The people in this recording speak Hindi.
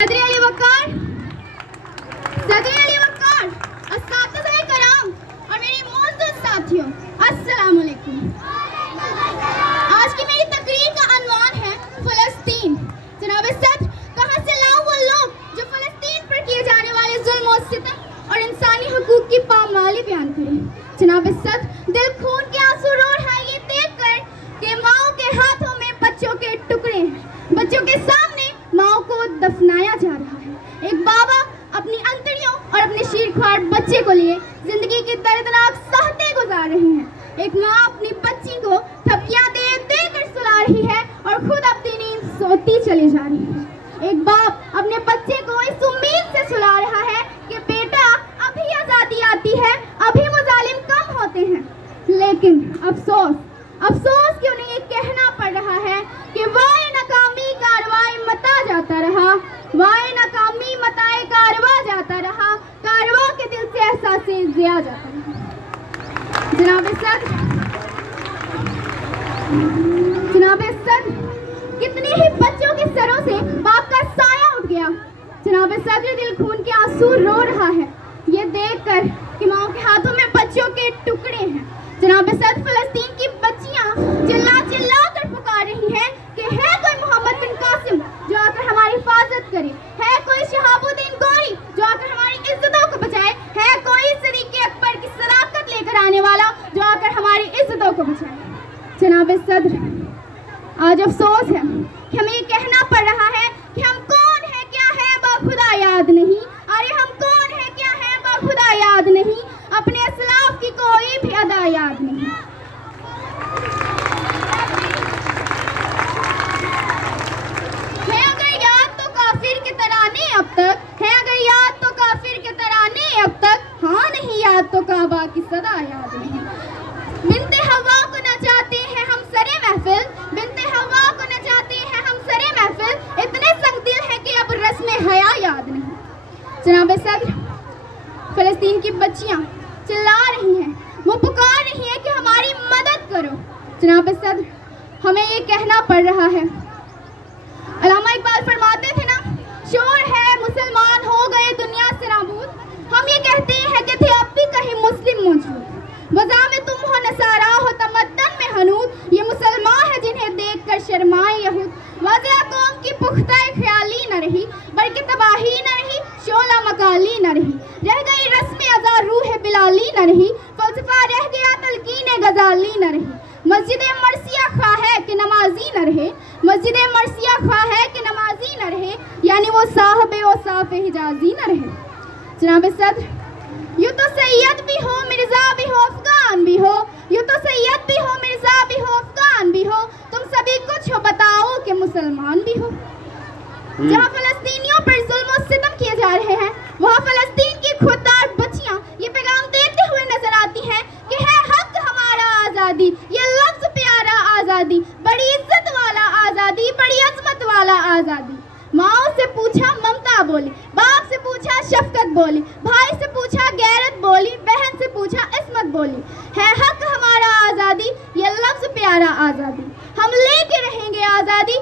सदर अली वक़ार, अस्सातिज़ाए कराम और मेरे मोअज़्ज़ज़ साथियों, अस्सलाम वालेकुम। आज की मेरी तकरीर का अनवान है फ़लस्तीन। जनाब सदर, कहाँ से लाऊं वो लोग जो फ़लस्तीन पर किए जाने वाले जुल्म और सितम और इंसानी हुकूक की पामाली बयान करें। जनाब सदर, दिल खून के आंसू रो रहा है ये देख कर कि माओ के हाथों में बच्चों के टुकड़े हैं, बच्चों के सामने माओ को दफनाया जा रहा है। एक बाबा अपनी अंतड़ियों और अपने शीरख्वार बच्चे को लिए जिंदगी की दर्दनाक सहते गुजार रही हैं। एक माँ अपनी बच्ची को थपकियां दे दे कर सुला रही है और खुद अपनी नींद सोती चली जा रही है। एक बाप अपने बच्चे को इस उम्मीद से सुला रहा है कि बेटा अभी आज़ादी आती है, अभी मुजालिम कम होते हैं। लेकिन अफसोस कि उन्हें ये कहना पड़ रहा है कि वाए नाकामी कारवाई मता जाता रहा, वाए नाकामी मताए कारवा जाता रहा, कारवा के दिल से एहसासे ज़िया जाता रहा। जनाब सदर, कितने ही बच्चों के सरों से बाप का साया उठ गया। जनाब सदर, दिल खून के आंसू रो रहा है ये देखकर कि माओ के हाथों में बच्चों के टुकड़े हैं। जनाब सदर, फ़लस्तीन की बच्चियां चिल्ला कर पुकार रही हैं कि है कोई मोहम्मद बिन कासिम जो आकर हमारी हिफाजत करे, है कोई शहाबुद्दीन गौरी जो आकर हमारी इज्जतों को बचाए, है कोई सिद्दीक़ अकबर की सदाकत लेकर आने वाला जो आकर हमारी इज्जतों को बचाए। जनाब सदर, आज अफसोस है कि हमें ये कहना पड़ रहा है कि हम कौन है क्या है बाखुदा याद नहीं। अरे हम कौन है क्या है बाखुदा याद नहीं, अपने असलाफ की कोई भी अदा याद नहीं। है अगर याद तो काफिर के तराने अब तक, है अगर याद तो काफिर के तराने अब तक, हाँ नहीं याद तो काबा की सदा याद नहीं। बिनते हवा को नचाते हैं हम सरे महफिल, बिनते हवा को नचाते हैं हम सरे महफिल, इतने संगदिल है कि अब रस्म हया याद नहीं। जनाब सदर, फ़लस्तीन की बच्चियां चिल्ला रही हैं, वो पुकार रही हैं कि हमारी मदद करो। जनाब सदर, हमें ये कहना पड़ रहा है, अल्लामा इकबाल फरमाते थे ना, शोर है मुसलमान हो गए दुनिया से नाबूद। हम ये कहते हैं कि थे अब भी कहीं मुस्लिम मौजूद, वज़ा में तुम हो नसारा हो तमद्दन में हनूद, ये मुसलमान है जिन्हें देख कर शर्माए यहूद। वज़ा कौम की पुख्ता ख्याली न रही, बल्कि तबाही न रही, शोला मकाली न रही, रह गई रस्म अज़ा रूह बिलाली न रही, फ़लसफ़ा रह गया तलकीन गज़ाली न रही। मस्जिद मरसिया ख्वाह है कि नमाजी न रहे, मस्जिद मरसिया ख्वाह है कि नमाजी न रहे, यानी वो साहब औसाफ हिजाजी न रहे। जनाब सदर, यूँ तो सैयद भी हो मिर्ज़ा भी हो अफ़गान भी हो, यूँ तो सैयद भी हो मिर्ज़ा भी हो अफ़गान भी हो, तुम सभी कुछ हो बताओ कि मुसलमान भी हो। जहाँ फ़लस्तीनियों पर जुल्म और सितम किए जा रहे हैं, वहाँ फ़लस्तीन की खुददार बच्चियाँ ये पैगाम देते हुए नजर आती हैं कि है हक हमारा आज़ादी, ये लफ्ज़ प्यारा आज़ादी, बड़ी इज्जत वाला आज़ादी, बड़ी अज़मत वाला आज़ादी। माँ से पूछा ममता बोली, बाप से पूछा शफकत बोली, भाई से पूछा गैरत बोली, बहन से पूछा इस्मत बोली। है हक हमारा आज़ादी, ये लफ्ज़ प्यारा आज़ादी, हम लेके रहेंगे आज़ादी,